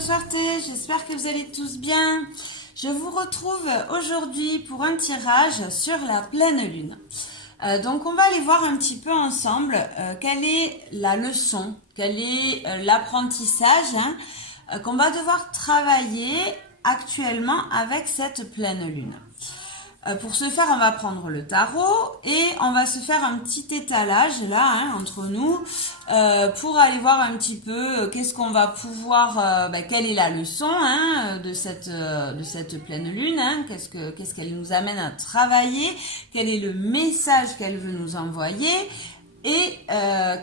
sur Sortez, j'espère que vous allez tous bien. Je vous retrouve aujourd'hui pour un tirage sur la pleine lune. Donc on va aller voir un petit peu ensemble quelle est la leçon, quel est l'apprentissage qu'on va devoir travailler actuellement avec cette pleine lune. Pour ce faire, on va prendre le tarot et on va se faire un petit étalage là entre nous pour aller voir un petit peu qu'est-ce qu'on va pouvoir, quelle est la leçon de cette pleine lune, qu'est-ce qu'elle nous amène à travailler, quel est le message qu'elle veut nous envoyer et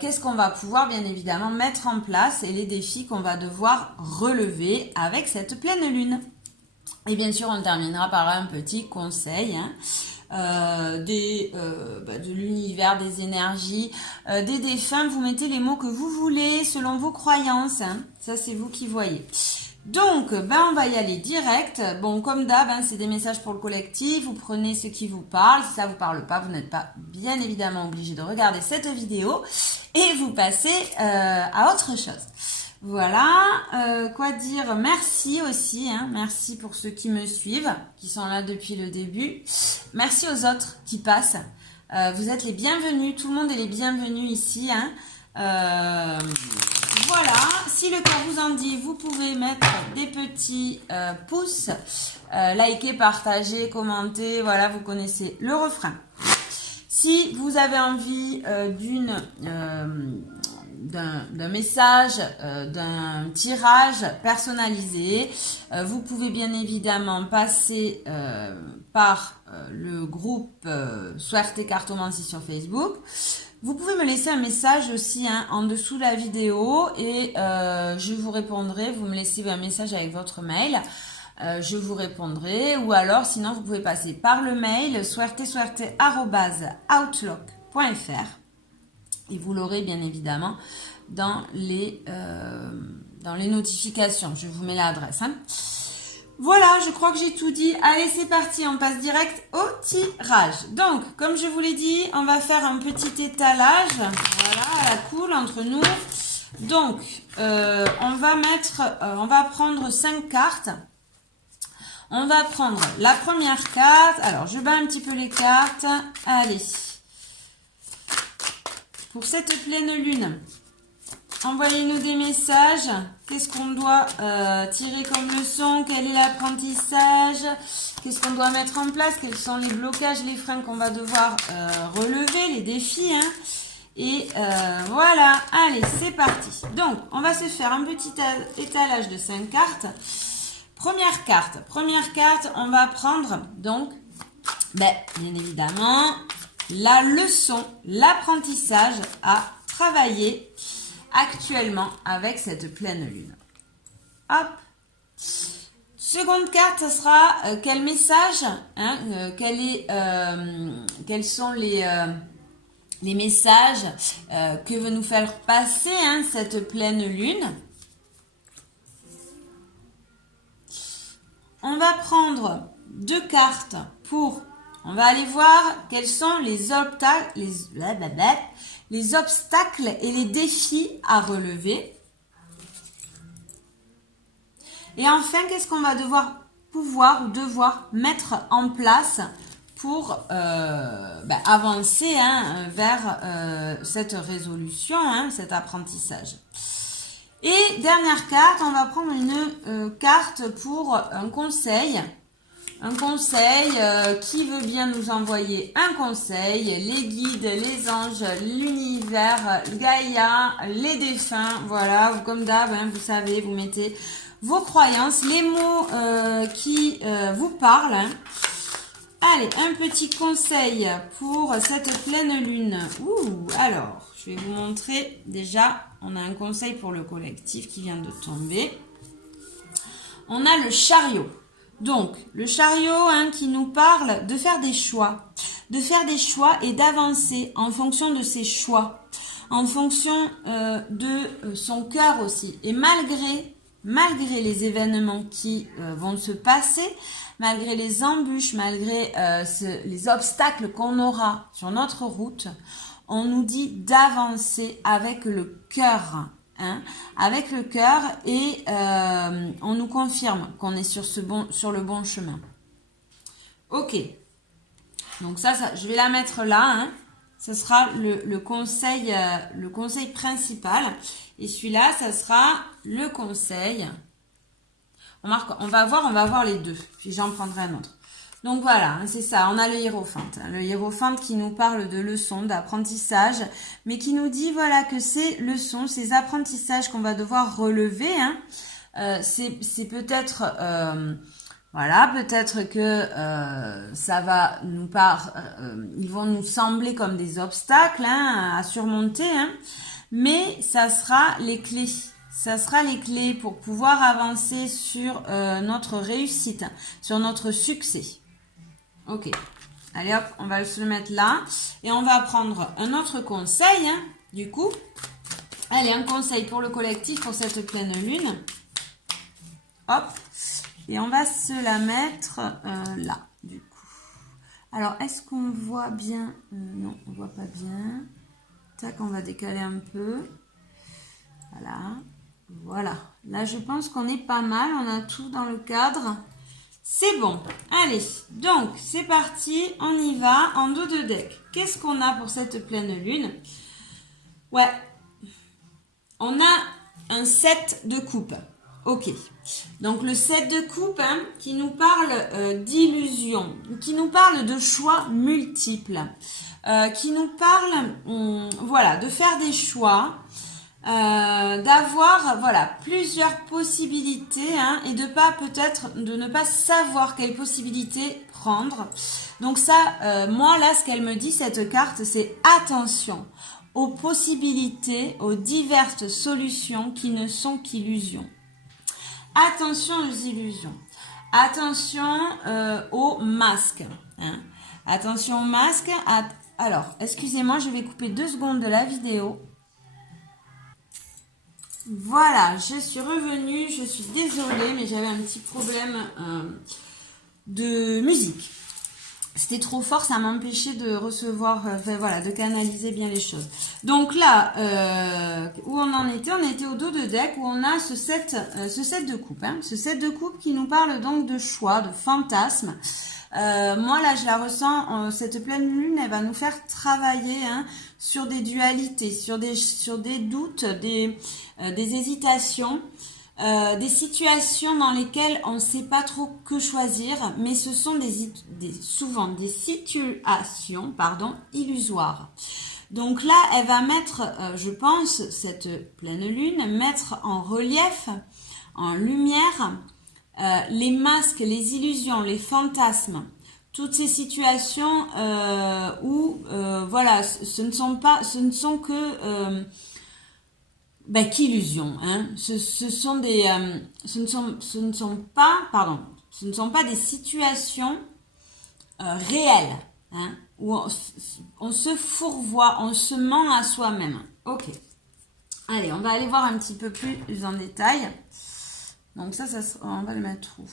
qu'est-ce qu'on va pouvoir bien évidemment mettre en place et les défis qu'on va devoir relever avec cette pleine lune. Et bien sûr, on terminera par un petit conseil de l'univers, des énergies, des défunts. Vous mettez les mots que vous voulez selon vos croyances. Ça, c'est vous qui voyez. Donc, on va y aller direct. Bon, comme d'hab, c'est des messages pour le collectif. Vous prenez ce qui vous parle. Si ça vous parle pas, vous n'êtes pas bien évidemment obligé de regarder cette vidéo et vous passez à autre chose. Voilà, quoi dire, merci aussi, merci pour ceux qui me suivent, qui sont là depuis le début. Merci aux autres qui passent. Vous êtes les bienvenus, tout le monde est les bienvenus ici. Voilà, si le cœur vous en dit, vous pouvez mettre des petits pouces, liker, partager, commenter, voilà, vous connaissez le refrain. Si vous avez envie d'un message, d'un tirage personnalisé, vous pouvez bien évidemment passer par le groupe Sortez Cartomancie sur Facebook. Vous pouvez me laisser un message aussi en dessous de la vidéo et je vous répondrai. Vous me laissez un message avec votre mail. Je vous répondrai, ou alors sinon vous pouvez passer par le mail sortez@outlook.fr et vous l'aurez bien évidemment dans les notifications. Je vous mets l'adresse. Voilà, je crois que j'ai tout dit. Allez, c'est parti, on passe direct au tirage. Donc, comme je vous l'ai dit, on va faire un petit étalage, voilà, à la cool entre nous. Donc, on va prendre 5 cartes. On va prendre la première carte. Alors, je bats un petit peu les cartes. Allez. Pour cette pleine lune, envoyez-nous des messages. Qu'est-ce qu'on doit tirer comme leçon? Quel est l'apprentissage? Qu'est-ce qu'on doit mettre en place? Quels sont les blocages, les freins qu'on va devoir relever, les défis Et voilà, allez, c'est parti. Donc, on va se faire un petit étalage de 5 cartes. Première carte, on va prendre donc, bien évidemment, la leçon, l'apprentissage à travailler actuellement avec cette pleine lune. Hop. Seconde carte, ça sera quel message, quels sont les messages que veut nous faire passer cette pleine lune. On va prendre 2 cartes on va aller voir quels sont les obstacles et les défis à relever. Et enfin, qu'est-ce qu'on va devoir mettre en place pour avancer vers cette résolution, cet apprentissage. Et dernière carte, on va prendre une carte pour un conseil. Un conseil qui veut bien nous envoyer un conseil, les guides, les anges, l'univers, Gaïa, les défunts, voilà, comme d'hab, vous savez, vous mettez vos croyances, les mots qui vous parlent. Allez, un petit conseil pour cette pleine lune. Alors, je vais vous montrer déjà, on a un conseil pour le collectif qui vient de tomber. On a le chariot. Donc, le chariot qui nous parle de faire des choix et d'avancer en fonction de ses choix, en fonction de son cœur aussi. Et malgré les événements qui vont se passer, malgré les embûches, malgré les obstacles qu'on aura sur notre route, on nous dit d'avancer avec le cœur. hein, avec le cœur et on nous confirme qu'on est sur le bon chemin. Ok. Donc ça, je vais la mettre là. Hein. Ce sera le conseil principal. Et celui-là, ça sera le conseil. On va voir les deux. Puis j'en prendrai un autre. Donc voilà, c'est ça, on a le hiérophante. Le hiérophante qui nous parle de leçons, d'apprentissage, mais qui nous dit voilà que ces leçons, ces apprentissages qu'on va devoir relever, hein, c'est peut-être peut-être que ça va ils vont nous sembler comme des obstacles hein, à surmonter, hein, mais ça sera les clés. Ça sera les clés pour pouvoir avancer sur notre réussite, sur notre succès. Ok, allez hop, on va se le mettre là. Et on va prendre un autre conseil, hein, du coup. Allez, un conseil pour le collectif pour cette pleine lune. Hop, et on va se la mettre là, du coup. Alors, est-ce qu'on voit bien non, on voit pas bien. Tac, on va décaler un peu. Voilà. Là, je pense qu'on est pas mal. On a tout dans le cadre. C'est bon. Allez, donc, c'est parti. On y va en dos de deck. Qu'est-ce qu'on a pour cette pleine lune? Ouais. On a un 7 de coupe. Ok. Donc, le 7 de coupe hein, qui nous parle d'illusion, qui nous parle de choix multiples, qui nous parle de faire des choix, d'avoir plusieurs possibilités hein, et de ne pas savoir quelle possibilité prendre. Donc ça, moi là ce qu'elle me dit cette carte, c'est attention aux possibilités, aux diverses solutions qui ne sont qu'illusions. Attention aux illusions. Attention aux masques. Hein. Attention aux masques. Alors, excusez-moi, je vais couper 2 secondes de la vidéo. Voilà, je suis revenue, je suis désolée, mais j'avais un petit problème de musique. C'était trop fort, ça m'empêchait de recevoir, de canaliser bien les choses. Donc là, où on en était? On était au dos de deck où on a ce 7 de coupe. Hein, ce 7 de coupe qui nous parle donc de choix, de fantasmes. Moi là je la ressens, cette pleine lune elle va nous faire travailler hein, sur des dualités, sur des doutes, des hésitations, des situations dans lesquelles on ne sait pas trop que choisir, mais ce sont souvent des situations illusoires. Donc là elle va mettre, je pense, cette pleine lune, mettre en relief, en lumière, les masques, les illusions, les fantasmes, toutes ces situations où ce ne sont que qu'illusions. Hein. Ce ne sont pas des situations réelles hein, où on se fourvoie, on se ment à soi-même. Ok. Allez, on va aller voir un petit peu plus en détail. Donc ça on va le mettre où?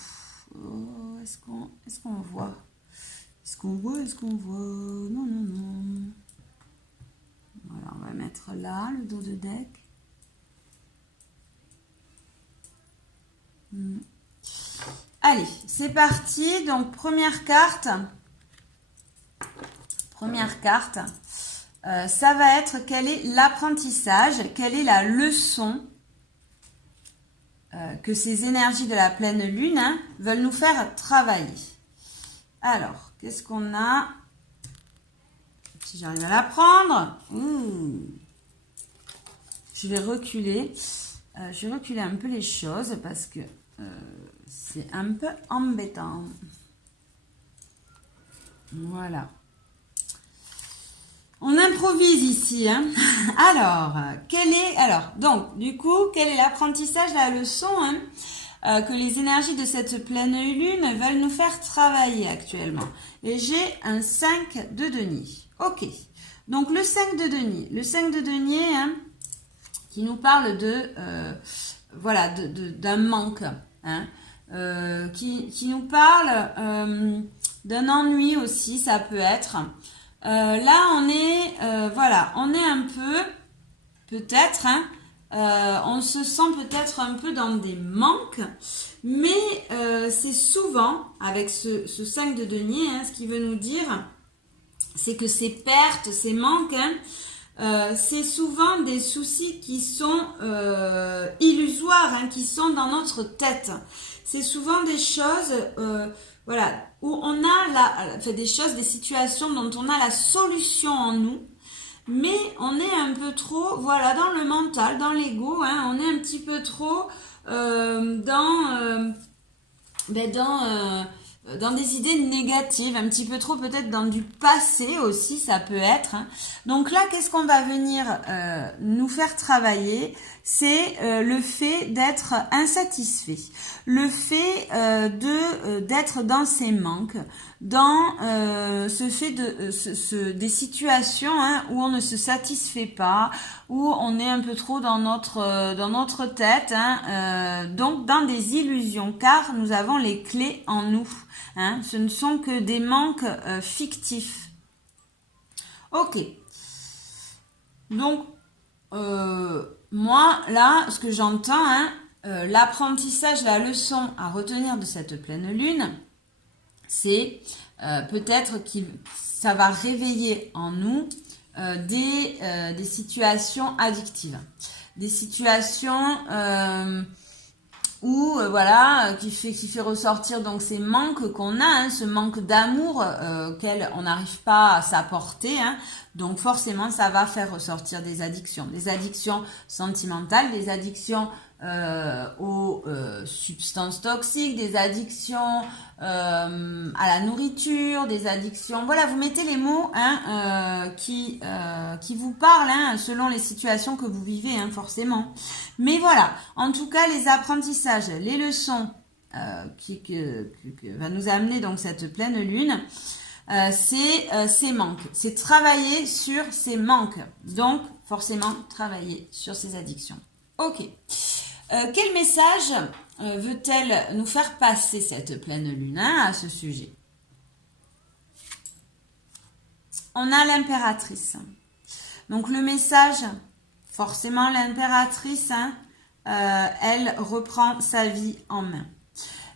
Oh, est-ce qu'on voit? Est-ce qu'on voit? Non. Voilà, on va mettre là, le dos de deck. Allez, c'est parti. Donc, première carte. Ça va être quel est l'apprentissage, quelle est la leçon que ces énergies de la pleine lune hein, veulent nous faire travailler. Alors, qu'est-ce qu'on a? Si j'arrive à la prendre, je vais reculer. Je vais reculer un peu les choses parce que c'est un peu embêtant. Voilà. On improvise ici. Hein. Alors, quel est l'apprentissage, la leçon hein, que les énergies de cette pleine lune veulent nous faire travailler actuellement? Et j'ai un 5 de denier. Ok. Donc, le 5 de denier. Le 5 de denier hein, qui nous parle d'un manque. Hein, qui nous parle d'un ennui aussi, ça peut être. Là, on est un peu, peut-être, hein, on se sent peut-être un peu dans des manques, mais c'est souvent, avec ce 5 de denier, hein, ce qui veut nous dire, c'est que ces pertes, ces manques, hein, c'est souvent des soucis qui sont illusoires, hein, qui sont dans notre tête. C'est souvent des choses, voilà, où on a des choses, des situations dont on a la solution en nous, mais on est un peu trop, voilà, dans le mental, dans l'ego, hein, on est un petit peu trop dans des idées négatives, un petit peu trop peut-être dans du passé aussi, ça peut être. Hein. Donc là, qu'est-ce qu'on va venir nous faire travailler? C'est le fait d'être insatisfait, le fait d'être dans ces manques, dans ce fait des situations hein, où on ne se satisfait pas, où on est un peu trop dans notre tête, hein, donc dans des illusions, car nous avons les clés en nous. Hein, ce ne sont que des manques fictifs. Ok. Donc, moi, là, ce que j'entends, hein, l'apprentissage, la leçon à retenir de cette pleine lune, c'est peut-être que ça va réveiller en nous des situations addictives. Des situations où voilà qui fait ressortir donc ces manques qu'on a, hein, ce manque d'amour auquel on n'arrive pas à s'apporter, hein, donc forcément ça va faire ressortir des addictions sentimentales, des addictions aux substances toxiques, des addictions à la nourriture, des addictions, voilà, vous mettez les mots hein, qui vous parlent hein, selon les situations que vous vivez hein, forcément. Mais voilà, en tout cas les apprentissages, les leçons que va nous amener donc cette pleine lune, c'est ces manques, c'est travailler sur ces manques, donc forcément travailler sur ces addictions. Ok. Quel message veut-elle nous faire passer cette pleine lune hein, à ce sujet? On a l'impératrice. Donc le message, forcément l'impératrice, hein, elle reprend sa vie en main.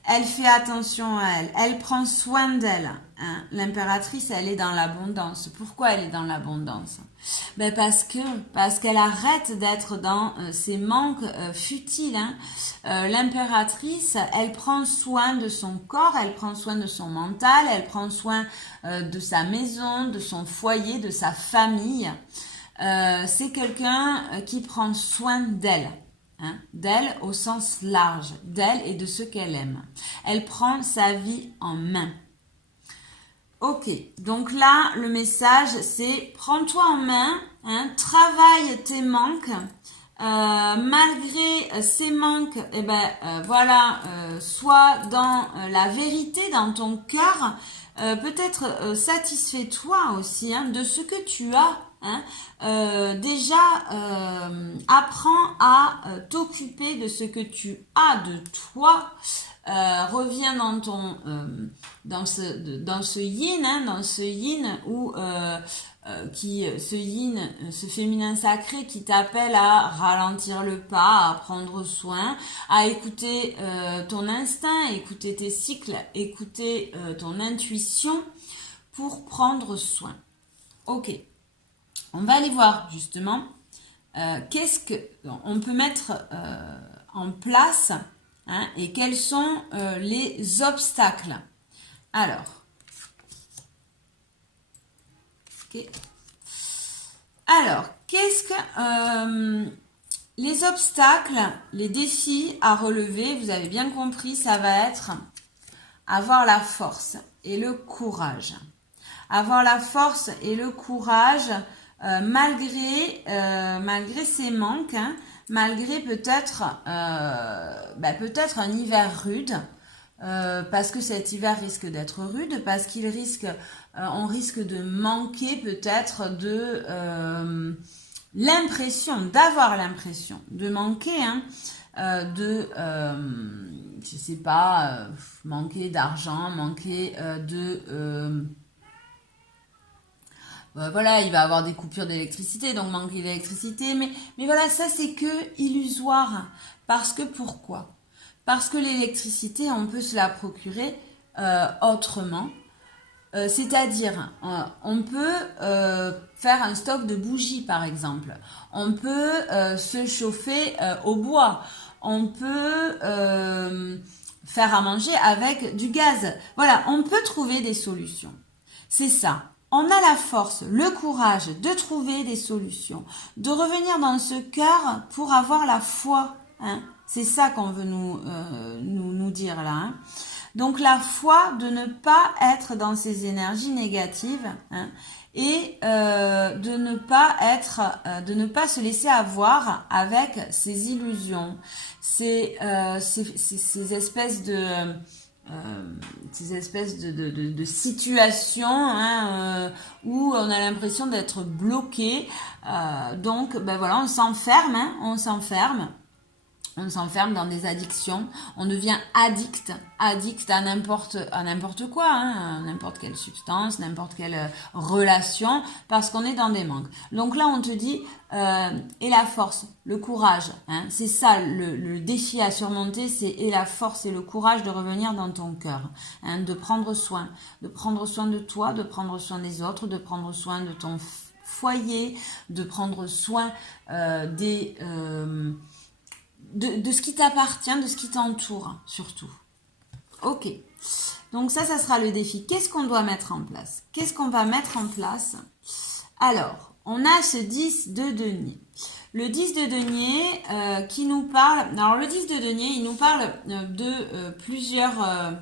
Elle fait attention à elle, elle prend soin d'elle. Hein. L'impératrice, elle est dans l'abondance. Pourquoi elle est dans l'abondance? Ben parce qu'elle arrête d'être dans ces manques futiles. Hein. L'impératrice, elle prend soin de son corps, elle prend soin de son mental, elle prend soin de sa maison, de son foyer, de sa famille. C'est quelqu'un qui prend soin d'elle. Hein, d'elle au sens large, d'elle et de ce qu'elle aime. Elle prend sa vie en main. Ok, donc là, le message, c'est prends-toi en main, hein, travaille tes manques. Malgré ces manques, eh ben, voilà, sois dans la vérité, dans ton cœur. Peut-être satisfais-toi aussi hein, de ce que tu as. Hein. Déjà, apprends à t'occuper de ce que tu as de toi. Reviens dans ton dans ce yin, hein, dans ce yin où ce yin, ce féminin sacré qui t'appelle à ralentir le pas, à prendre soin, à écouter ton instinct, écouter tes cycles, écouter ton intuition pour prendre soin. Ok, on va aller voir justement qu'est-ce que on peut mettre en place hein, et quels sont les obstacles. Alors, okay. Alors, qu'est-ce que les obstacles, les défis à relever, vous avez bien compris, ça va être avoir la force et le courage. Avoir la force et le courage malgré ces manques, hein, malgré peut-être peut-être un hiver rude, parce que cet hiver risque d'être rude, parce on risque de manquer peut-être de d'avoir l'impression de manquer, hein, je sais pas, manquer d'argent, manquer voilà, il va avoir des coupures d'électricité, donc manquer d'électricité. Mais voilà, ça c'est que illusoire. Parce que pourquoi? Parce que l'électricité, on peut se la procurer autrement. C'est-à-dire, on peut faire un stock de bougies, par exemple. On peut se chauffer au bois. On peut faire à manger avec du gaz. Voilà, on peut trouver des solutions. C'est ça. On a la force, le courage de trouver des solutions, de revenir dans ce cœur pour avoir la foi. Hein. C'est ça qu'on veut nous dire là. Hein. Donc la foi de ne pas être dans ces énergies négatives hein, et de ne pas se laisser avoir avec ces illusions, ces espèces de situations hein, où on a l'impression d'être bloqué. Donc ben voilà, on s'enferme. On s'enferme dans des addictions, on devient addict à n'importe quoi, hein, n'importe quelle substance, n'importe quelle relation, parce qu'on est dans des manques. Donc là, on te dit, et la force, le courage, hein, c'est ça le défi à surmonter, c'est et la force et le courage de revenir dans ton cœur, hein, de prendre soin de toi, de prendre soin des autres, de prendre soin de ton foyer, de prendre soin de ce qui t'appartient, de ce qui t'entoure, surtout. Ok. Donc ça sera le défi. Qu'est-ce qu'on doit mettre en place? Qu'est-ce qu'on va mettre en place? Alors, on a ce 10 de denier. Le 10 de denier qui nous parle... Alors, le 10 de denier, il nous parle de plusieurs...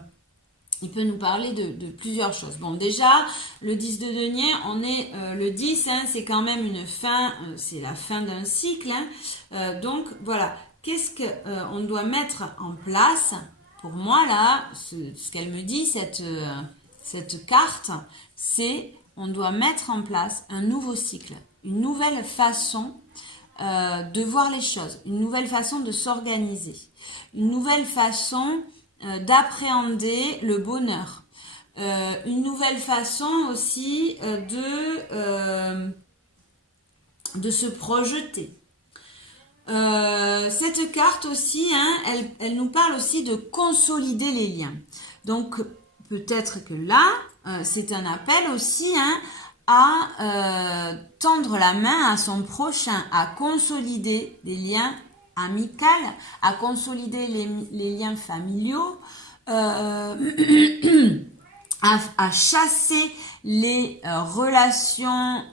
il peut nous parler de plusieurs choses. Bon, déjà, le 10 de denier, on est le 10, hein, c'est quand même une fin, c'est la fin d'un cycle. Hein, donc, voilà. Qu'est-ce qu'on doit mettre en place? Pour moi, là, ce qu'elle me dit, cette carte, c'est on doit mettre en place un nouveau cycle, une nouvelle façon de voir les choses, une nouvelle façon de s'organiser, une nouvelle façon d'appréhender le bonheur, une nouvelle façon aussi de se projeter. Cette carte aussi, hein, elle nous parle aussi de consolider les liens. Donc, peut-être que là, c'est un appel aussi hein, à tendre la main à son prochain, à consolider des liens amicaux, à consolider les liens familiaux, à chasser les relations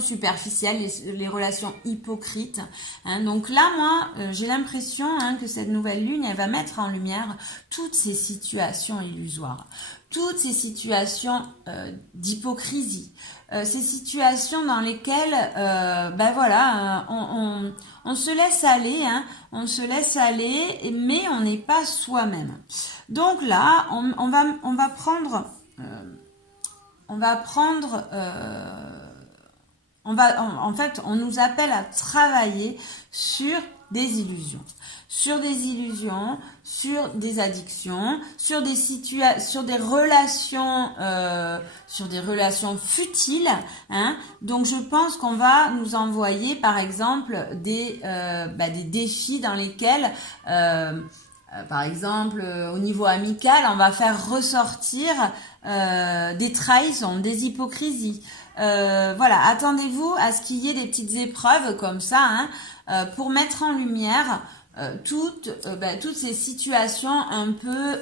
superficielles, les relations hypocrites. Hein. Donc là, moi, j'ai l'impression hein, que cette nouvelle lune, elle va mettre en lumière toutes ces situations illusoires, toutes ces situations d'hypocrisie, ces situations dans lesquelles, ben voilà, on se laisse aller, hein, mais on n'est pas soi-même. Donc là, on va prendre on nous appelle à travailler sur des illusions, sur des addictions, sur des relations futiles. Hein. Donc je pense qu'on va nous envoyer par exemple des défis dans lesquels par exemple, au niveau amical, on va faire ressortir des trahisons, des hypocrisies. Voilà, attendez-vous à ce qu'il y ait des petites épreuves comme ça hein, pour mettre en lumière toutes ces situations un peu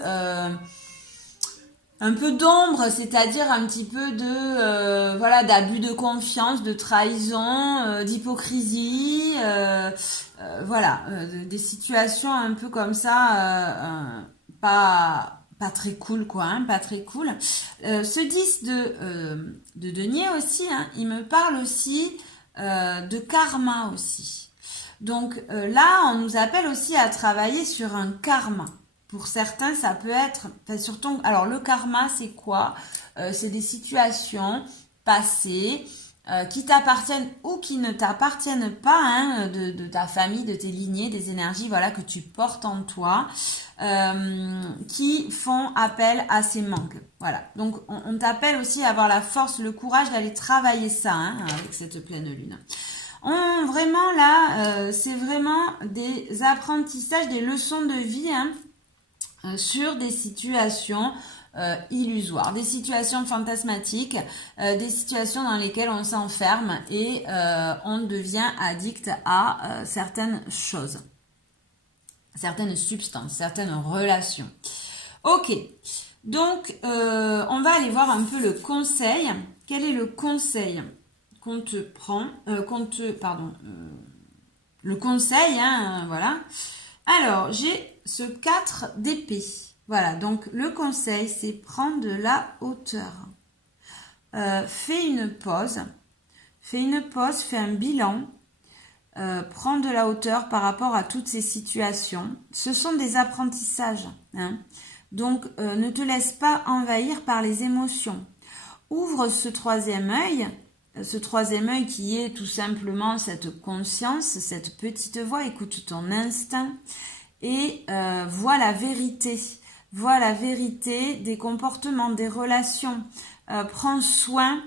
d'ombre, c'est-à-dire un petit peu d'abus de confiance, de trahison, d'hypocrisie, des situations un peu comme ça, pas très cool quoi, hein, pas très cool. Ce 10 de denier aussi, hein, il me parle aussi de karma aussi. Donc là, on nous appelle aussi à travailler sur un karma. Pour certains, ça peut être... surtout, alors, le karma, c'est quoi? C'est des situations passées qui t'appartiennent ou qui ne t'appartiennent pas, hein, de ta famille, de tes lignées, des énergies, voilà, que tu portes en toi, qui font appel à ces manques. Voilà. Donc, on t'appelle aussi à avoir la force, le courage d'aller travailler ça, hein, avec cette pleine lune. Vraiment là, c'est vraiment des apprentissages, des leçons de vie, hein, sur des situations illusoires, des situations fantasmatiques, des situations dans lesquelles on s'enferme et on devient addict à certaines choses, certaines substances, certaines relations. Ok, donc on va aller voir un peu le conseil. Quel est le conseil qu'on te prend, le conseil, hein, voilà. Alors, j'ai ce 4 d'épée. Voilà, donc le conseil, c'est prendre de la hauteur. Fais une pause, fais un bilan, prends de la hauteur par rapport à toutes ces situations. Ce sont des apprentissages, hein. Donc, ne te laisse pas envahir par les émotions. Ouvre ce troisième œil qui est tout simplement cette conscience, cette petite voix, écoute ton instinct et vois la vérité. Vois la vérité des comportements, des relations. Prends soin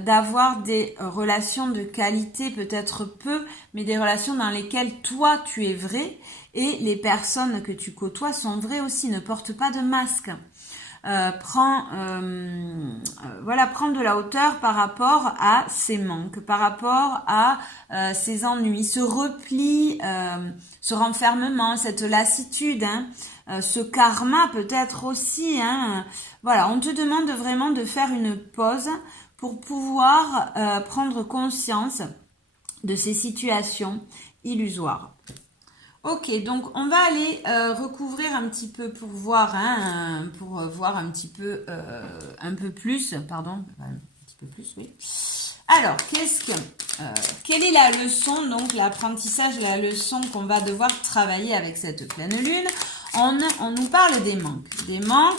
d'avoir des relations de qualité, peut-être peu, mais des relations dans lesquelles toi tu es vrai et les personnes que tu côtoies sont vraies aussi. Ne porte pas de masque. Prends de la hauteur par rapport à ses manques, par rapport à ses ennuis, ce repli, ce renfermement, cette lassitude, hein, ce karma peut-être aussi, hein. Voilà, on te demande vraiment de faire une pause pour pouvoir prendre conscience de ces situations illusoires. Ok, donc on va aller recouvrir un petit peu pour voir, hein, un petit peu, un peu plus, pardon, un petit peu plus, oui. Alors, quelle est la leçon, donc l'apprentissage, la leçon qu'on va devoir travailler avec cette pleine lune? On nous parle des manques,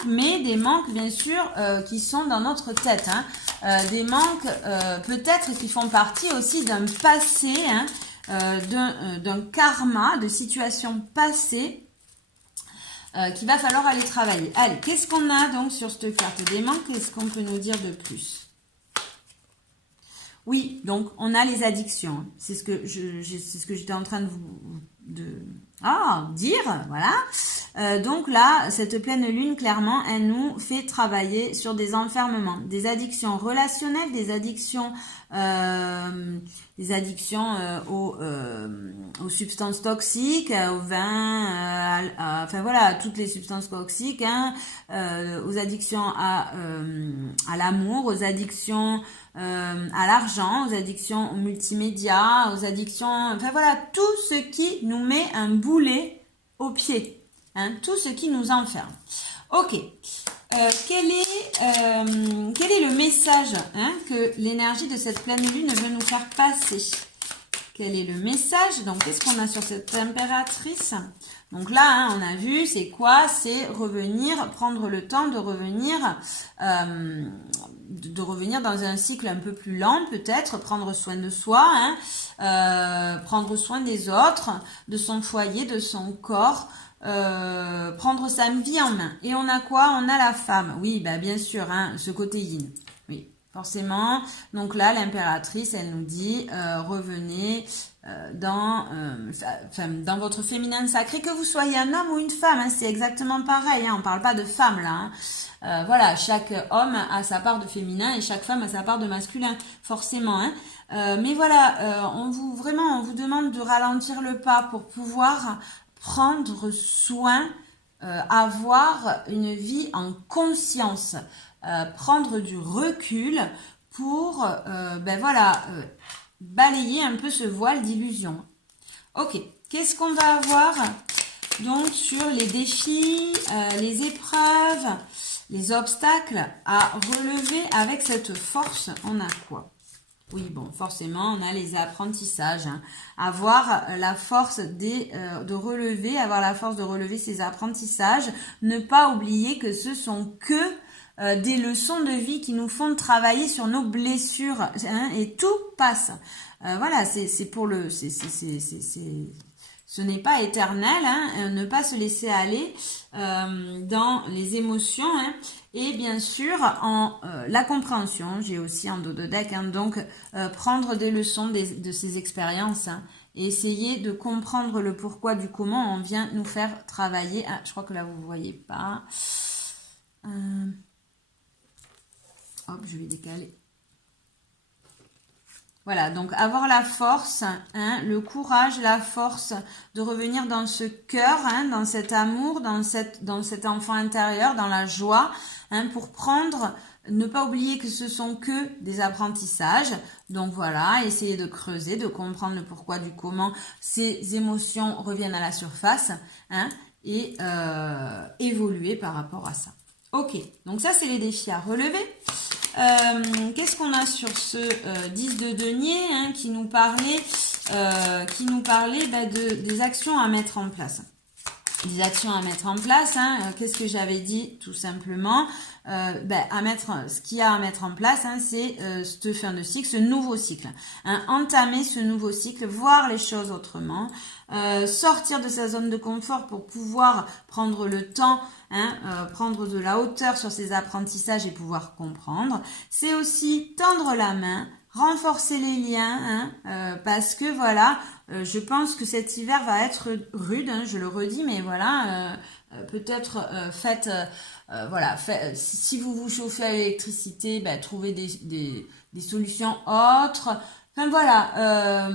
mais des manques bien sûr qui sont dans notre tête, hein. Des manques peut-être qui font partie aussi d'un passé, hein, d'un karma, de situations passées qu'il va falloir aller travailler. Allez, qu'est-ce qu'on a donc sur cette carte des manques? Qu'est-ce qu'on peut nous dire de plus? Oui, donc on a les addictions. C'est ce que j'étais en train de vous dire, voilà. Donc là, cette pleine lune, clairement, elle nous fait travailler sur des enfermements, des addictions relationnelles, des addictions aux substances toxiques, au vin, enfin voilà, toutes les substances toxiques, hein, aux addictions à l'amour, aux addictions à l'argent, aux addictions aux multimédia, aux addictions, enfin voilà, tout ce qui nous met un boulet au pied, hein, tout ce qui nous enferme. Ok, quel est le message, hein, que l'énergie de cette pleine lune veut nous faire passer? Quel est le message? Donc, qu'est-ce qu'on a sur cette impératrice? Donc là, hein, on a vu, c'est quoi? C'est revenir, prendre le temps de revenir dans un cycle un peu plus lent, peut-être, prendre soin de soi, hein, prendre soin des autres, de son foyer, de son corps, prendre sa vie en main. Et on a quoi? On a la femme. Oui, bah bien sûr, hein, ce côté yin. Oui, forcément. Donc là, l'impératrice, elle nous dit, revenez dans votre féminin sacré, que vous soyez un homme ou une femme, hein, c'est exactement pareil, hein, on parle pas de femme là, hein. Voilà, chaque homme a sa part de féminin et chaque femme a sa part de masculin, forcément, hein. Mais voilà, on vous demande de ralentir le pas pour pouvoir prendre soin, avoir une vie en conscience, prendre du recul pour balayer un peu ce voile d'illusion. Ok, qu'est-ce qu'on va avoir donc sur les défis, les épreuves, les obstacles à relever avec cette force? On a quoi? Oui, bon, forcément, on a les apprentissages, hein. Avoir la force de relever ces apprentissages. Ne pas oublier que ce sont que des leçons de vie qui nous font travailler sur nos blessures, hein, et tout passe. Voilà, c'est pour le... Ce n'est pas éternel, hein, ne pas se laisser aller dans les émotions, hein, et bien sûr en la compréhension. J'ai aussi un dos de deck, hein, donc prendre des leçons de ces expériences, hein, et essayer de comprendre le pourquoi du comment on vient nous faire travailler. Ah, je crois que là vous ne voyez pas. Hop, je vais décaler. Voilà, donc avoir la force, hein, le courage, la force de revenir dans ce cœur, hein, dans cet amour, dans cet enfant intérieur, dans la joie, hein, pour prendre, ne pas oublier que ce sont que des apprentissages. Donc voilà, essayer de creuser, de comprendre le pourquoi du comment ces émotions reviennent à la surface, hein, et évoluer par rapport à ça. Ok, donc ça c'est les défis à relever. Qu'est-ce qu'on a sur ce 10 de denier, hein, qui nous parlait des actions à mettre en place. Des actions à mettre en place, hein, qu'est-ce que j'avais dit tout simplement, ce qu'il y a à mettre en place, hein, c'est cette fin de cycle, ce nouveau cycle, hein, entamer ce nouveau cycle, voir les choses autrement, sortir de sa zone de confort pour pouvoir prendre le temps, hein, prendre de la hauteur sur ses apprentissages et pouvoir comprendre. C'est aussi tendre la main, renforcer les liens, hein, parce que voilà, je pense que cet hiver va être rude, hein, je le redis, mais voilà, peut-être si vous vous chauffez à l'électricité, trouvez des solutions autres. Enfin voilà,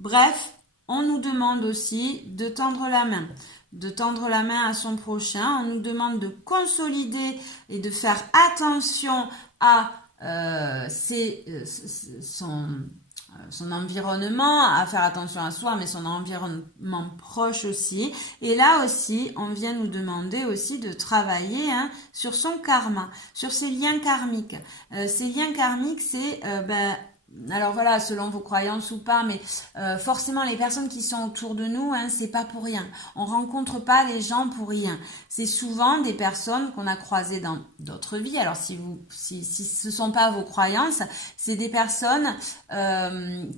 bref, on nous demande aussi de tendre la main. De tendre la main à son prochain. On nous demande de consolider et de faire attention à son environnement, à faire attention à soi, mais son environnement proche aussi. Et là aussi, on vient nous demander aussi de travailler, hein, sur son karma, sur ses liens karmiques. Ces liens karmiques, c'est... alors voilà, selon vos croyances ou pas, mais forcément les personnes qui sont autour de nous, hein, c'est pas pour rien. On rencontre pas les gens pour rien. C'est souvent des personnes qu'on a croisées dans d'autres vies. Alors si ce sont pas vos croyances, c'est des personnes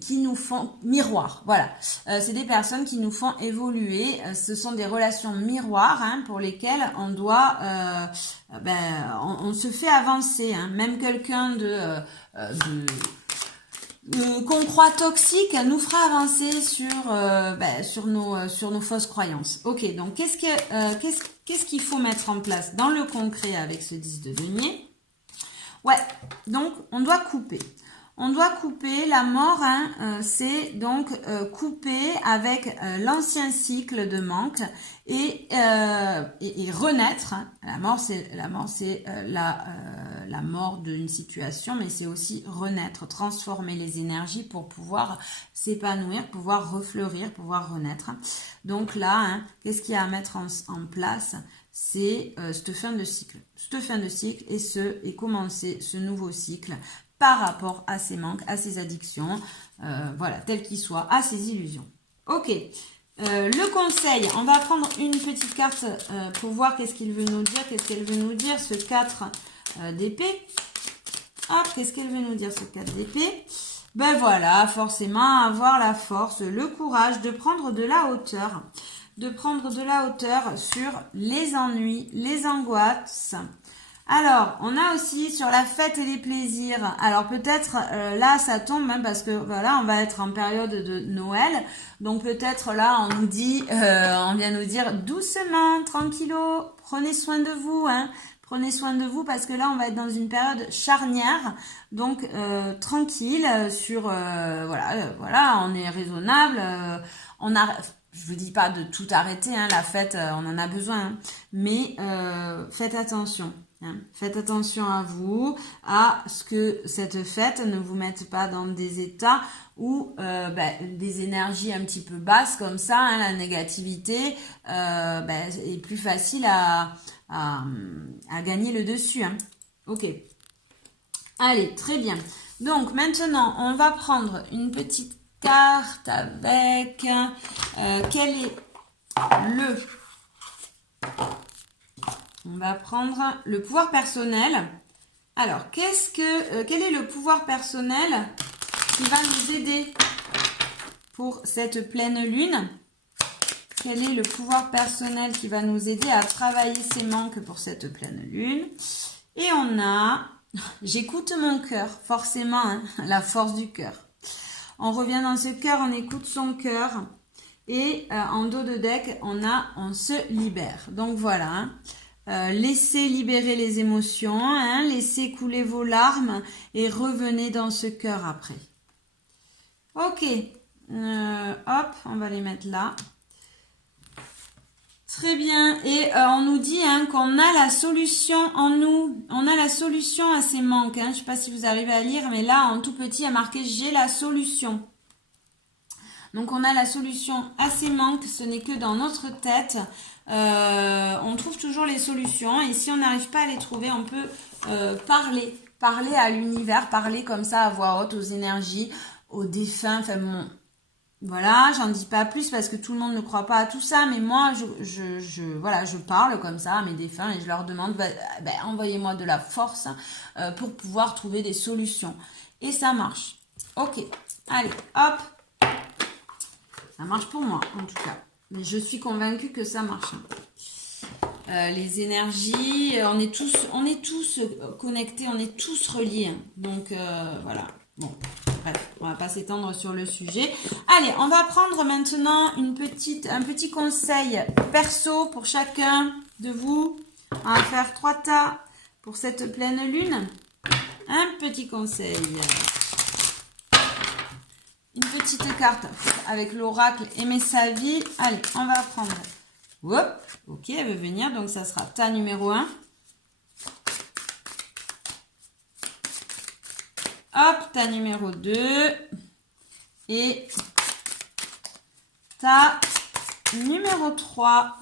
qui nous font miroir. Voilà, c'est des personnes qui nous font évoluer. Ce sont des relations miroirs, hein, pour lesquelles on doit, on se fait avancer. Hein. Même quelqu'un qu'on croit toxique nous fera avancer sur nos fausses croyances. Ok, donc qu'est-ce qu'il faut mettre en place dans le concret avec ce 10 de denier? Ouais, donc on doit couper. On doit couper, la mort, hein, c'est donc couper avec l'ancien cycle de manque et renaître. Hein. La mort, c'est la mort d'une situation, mais c'est aussi renaître, transformer les énergies pour pouvoir s'épanouir, pouvoir refleurir, pouvoir renaître. Donc là, hein, qu'est-ce qu'il y a à mettre en place? C'est cette fin de cycle. Cette fin de cycle et commencer ce nouveau cycle par rapport à ses manques, à ses addictions, voilà, tel qu'il soit, à ses illusions. Ok, le conseil, on va prendre une petite carte pour voir qu'est-ce qu'il veut nous dire, qu'est-ce qu'elle veut nous dire, ce 4 d'épée. Hop, qu'est-ce qu'elle veut nous dire, ce 4 d'épée? Ben voilà, forcément, avoir la force, le courage de prendre de la hauteur. De prendre de la hauteur sur les ennuis, les angoisses. Alors, on a aussi sur la fête et les plaisirs. Alors peut-être là, ça tombe même parce que voilà, on va être en période de Noël. Donc peut-être là, on vient nous dire doucement, tranquillo, prenez soin de vous, hein. Prenez soin de vous parce que là, on va être dans une période charnière. Donc tranquille sur voilà, on est raisonnable. Je vous dis pas de tout arrêter, hein, la fête, on en a besoin, hein, mais faites attention. Hein. Faites attention à vous, à ce que cette fête ne vous mette pas dans des états où des énergies un petit peu basses comme ça, hein, la négativité est plus facile à gagner le dessus. Hein. Ok. Allez, très bien. Donc maintenant, on va prendre une petite carte avec quel est On va prendre le pouvoir personnel. Alors, quel est le pouvoir personnel qui va nous aider pour cette pleine lune? Quel est le pouvoir personnel qui va nous aider à travailler ces manques pour cette pleine lune? Et on a, j'écoute mon cœur, forcément, hein, la force du cœur. On revient dans ce cœur, on écoute son cœur. Et en dos de deck, on se libère. Donc voilà, hein. Laissez libérer les émotions, hein, laissez couler vos larmes et revenez dans ce cœur après. Ok, hop, on va les mettre là. Très bien, et on nous dit hein, qu'on a la solution en nous, on a la solution à ces manques. Hein. Je ne sais pas si vous arrivez à lire, mais là en tout petit il y a marqué « J'ai la solution ». Donc on a la solution à ces manques, ce n'est que dans notre tête. On trouve toujours les solutions et si on n'arrive pas à les trouver, on peut parler à l'univers, parler comme ça à voix haute, aux énergies, aux défunts. Enfin bon, voilà, j'en dis pas plus parce que tout le monde ne croit pas à tout ça, mais moi je parle comme ça à mes défunts et je leur demande envoyez-moi de la force pour pouvoir trouver des solutions. Et ça marche. Ok, allez, hop. Ça marche pour moi, en tout cas. Mais je suis convaincue que ça marche. Les énergies, on est tous connectés, on est tous reliés. Donc, voilà. Bon, bref, on va pas s'étendre sur le sujet. Allez, on va prendre maintenant un petit conseil perso pour chacun de vous. On va faire 3 tas pour cette pleine lune. Un petit conseil. Une petite carte avec l'oracle Aimer sa vie. Allez, on va prendre. Hop, ok, elle veut venir. Donc, ça sera ta numéro 1. Hop, ta numéro 2. Et ta numéro 3.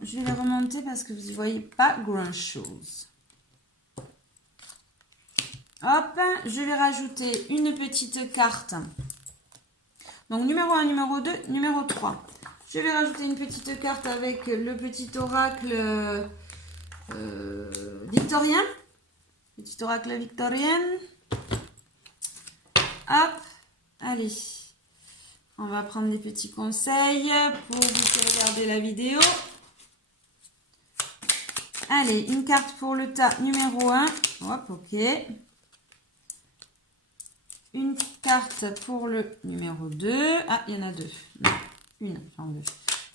Je vais les remonter parce que vous ne voyez pas grand-chose. Hop, je vais rajouter une petite carte. Donc, numéro 1, numéro 2, numéro 3. Je vais rajouter une petite carte avec le petit oracle victorien. Petit oracle victorien. Hop, allez. On va prendre des petits conseils pour vous qui regardez la vidéo. Allez, une carte pour le tas numéro 1. Hop, ok. Une carte pour le numéro 2. Ah, il y en a 2. Non, une, enfin 2.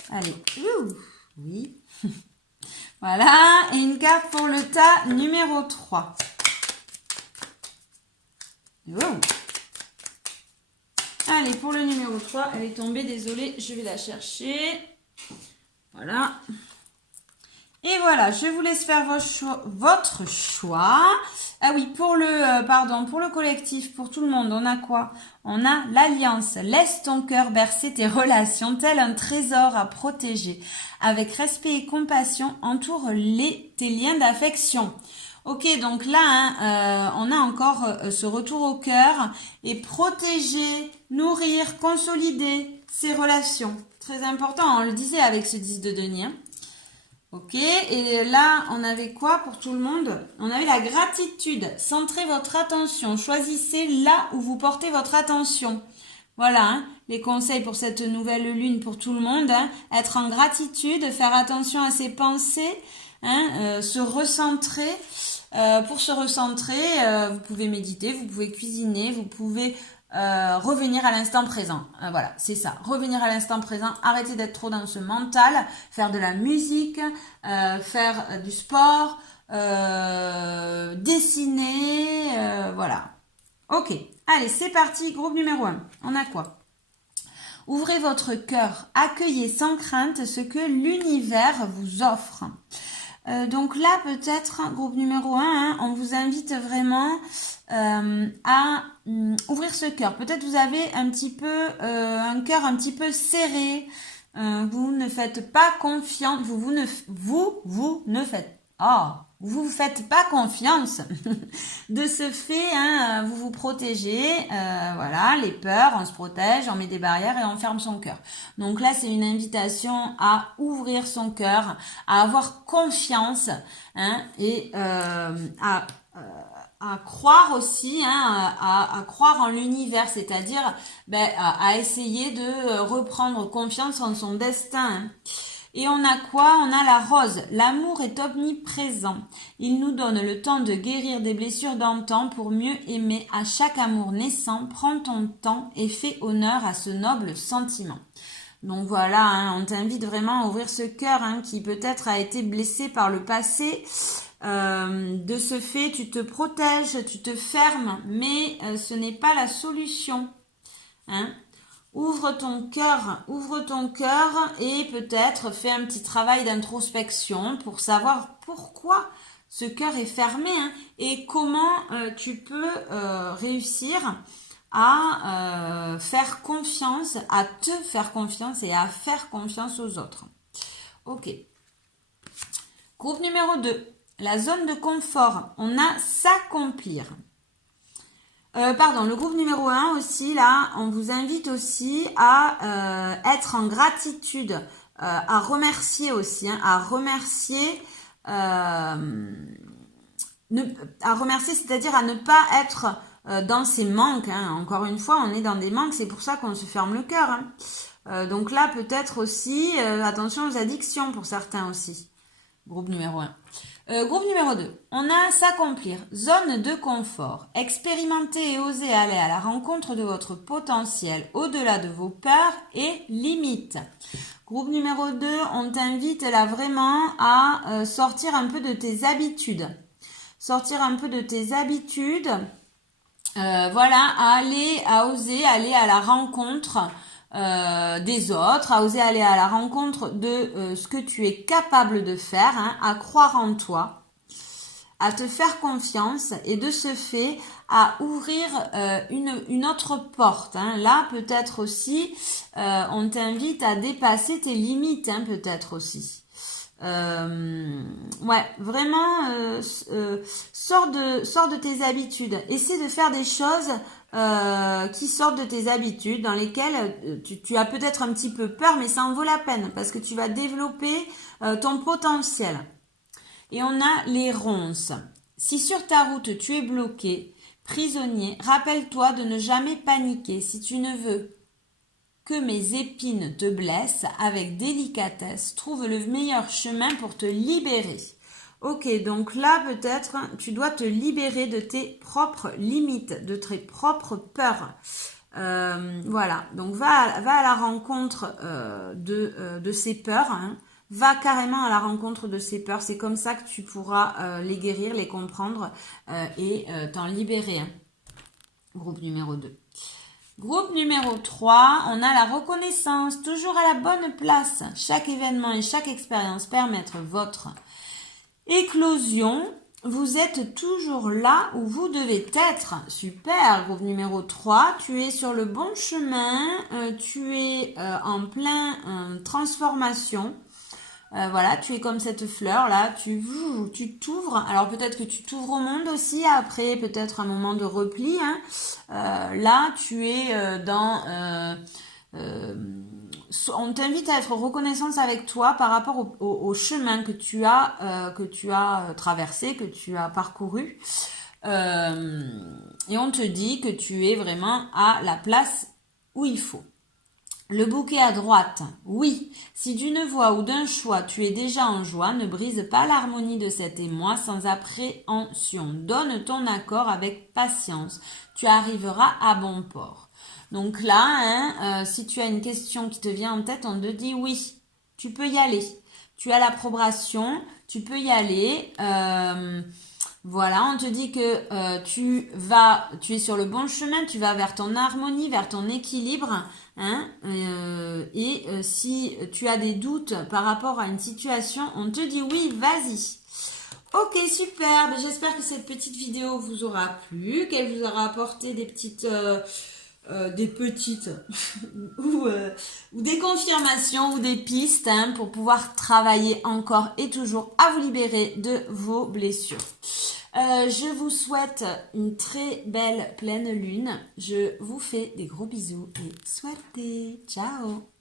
Allez, oui. Voilà, et une carte pour le tas numéro 3. Allez, pour le numéro 3, elle est tombée, désolée, je vais la chercher. Voilà. Et voilà, je vous laisse faire votre choix. Ah oui, pour le collectif, pour tout le monde, on a quoi? On a l'alliance. Laisse ton cœur bercer tes relations, tel un trésor à protéger. Avec respect et compassion, entoure tes liens d'affection. Ok, donc là, on a encore ce retour au cœur et protéger, nourrir, consolider ces relations. Très important, on le disait avec ce 10 de denier. Hein. Ok, et là, on avait quoi pour tout le monde? On avait la gratitude. Centrez votre attention. Choisissez là où vous portez votre attention. Voilà, hein, les conseils pour cette nouvelle lune pour tout le monde. Hein. Être en gratitude, faire attention à ses pensées, hein, se recentrer. Pour se recentrer, vous pouvez méditer, vous pouvez cuisiner, vous pouvez revenir à l'instant présent. Voilà, c'est ça. Revenir à l'instant présent, arrêter d'être trop dans ce mental, faire de la musique, faire du sport, dessiner, voilà. Ok, allez, c'est parti, groupe numéro 1. On a quoi? Ouvrez votre cœur, accueillez sans crainte ce que l'univers vous offre. Donc là, peut-être, groupe numéro 1, hein, on vous invite vraiment à ouvrir ce cœur. Peut-être vous avez un cœur un petit peu serré. Vous ne faites pas confiance. Vous ne faites. vous ne faites pas confiance. De ce fait, hein, vous vous protégez, voilà, les peurs, on se protège, on met des barrières et on ferme son cœur. Donc là, c'est une invitation à ouvrir son cœur, à avoir confiance, hein, et à croire aussi, hein, à croire en l'univers, c'est-à-dire à essayer de reprendre confiance en son destin. Hein. Et on a quoi? On a la rose. L'amour est omniprésent. Il nous donne le temps de guérir des blessures d'antan pour mieux aimer. À chaque amour naissant, prends ton temps et fais honneur à ce noble sentiment. Donc voilà, hein, on t'invite vraiment à ouvrir ce cœur, hein, qui peut-être a été blessé par le passé. De ce fait, tu te protèges, tu te fermes, mais ce n'est pas la solution. Hein. Ouvre ton cœur et peut-être fais un petit travail d'introspection pour savoir pourquoi ce cœur est fermé, hein, et comment tu peux réussir à faire confiance, à te faire confiance et à faire confiance aux autres. Ok. Groupe numéro 2. La zone de confort. On a s'accomplir. Le groupe numéro 1 aussi, là, on vous invite aussi à être en gratitude, à remercier aussi, hein, à remercier, c'est-à-dire à ne pas être dans ces manques. Hein. Encore une fois, on est dans des manques, c'est pour ça qu'on se ferme le cœur. Hein. Donc là, peut-être aussi, attention aux addictions pour certains aussi. Groupe numéro 1. Groupe numéro 2, on a s'accomplir, zone de confort, expérimenter et oser aller à la rencontre de votre potentiel au-delà de vos peurs et limites. Groupe numéro 2, on t'invite là vraiment à sortir un peu de tes habitudes. Voilà, à oser aller à la rencontre des autres, à oser aller à la rencontre de ce que tu es capable de faire, hein, à croire en toi, à te faire confiance et de ce fait à ouvrir une autre porte. Hein. Là, peut-être aussi, on t'invite à dépasser tes limites, hein, peut-être aussi. Ouais, vraiment, sors de tes habitudes. Essaie de faire des choses qui sortent de tes habitudes, dans lesquelles tu as peut-être un petit peu peur, mais ça en vaut la peine parce que tu vas développer ton potentiel. Et on a les ronces. Si sur ta route tu es bloqué, prisonnier, rappelle-toi de ne jamais paniquer. Si tu ne veux que mes épines te blessent, avec délicatesse, trouve le meilleur chemin pour te libérer. Ok, donc là peut-être tu dois te libérer de tes propres limites, de tes propres peurs. Voilà, donc va à la rencontre de ces peurs, hein. Va carrément à la rencontre de ces peurs, c'est comme ça que tu pourras les guérir, les comprendre et t'en libérer. Hein. Groupe numéro 2. Groupe numéro 3, on a la reconnaissance, toujours à la bonne place. Chaque événement et chaque expérience permettent votre éclosion. Vous êtes toujours là où vous devez être. Super, groupe numéro 3, tu es sur le bon chemin, tu es en plein transformation. Voilà, tu es comme cette fleur là, tu t'ouvres. Alors peut-être que tu t'ouvres au monde aussi après, peut-être un moment de repli. Hein. Là, tu es on t'invite à être reconnaissante avec toi par rapport au chemin que tu as traversé, que tu as parcouru. Et on te dit que tu es vraiment à la place où il faut. Le bouquet à droite, oui, si d'une voix ou d'un choix tu es déjà en joie, ne brise pas l'harmonie de cet émoi sans appréhension. Donne ton accord avec patience, tu arriveras à bon port. Donc là, hein, si tu as une question qui te vient en tête, on te dit oui, tu peux y aller. Tu as l'approbation, tu peux y aller. Voilà, on te dit que tu es sur le bon chemin, tu vas vers ton harmonie, vers ton équilibre. Hein, si tu as des doutes par rapport à une situation, on te dit oui, vas-y. Ok, super. J'espère que cette petite vidéo vous aura plu, qu'elle vous aura apporté des petites des petites ou des confirmations ou des pistes hein, pour pouvoir travailler encore et toujours à vous libérer de vos blessures. Je vous souhaite une très belle pleine lune. Je vous fais des gros bisous et souhaitez. Ciao!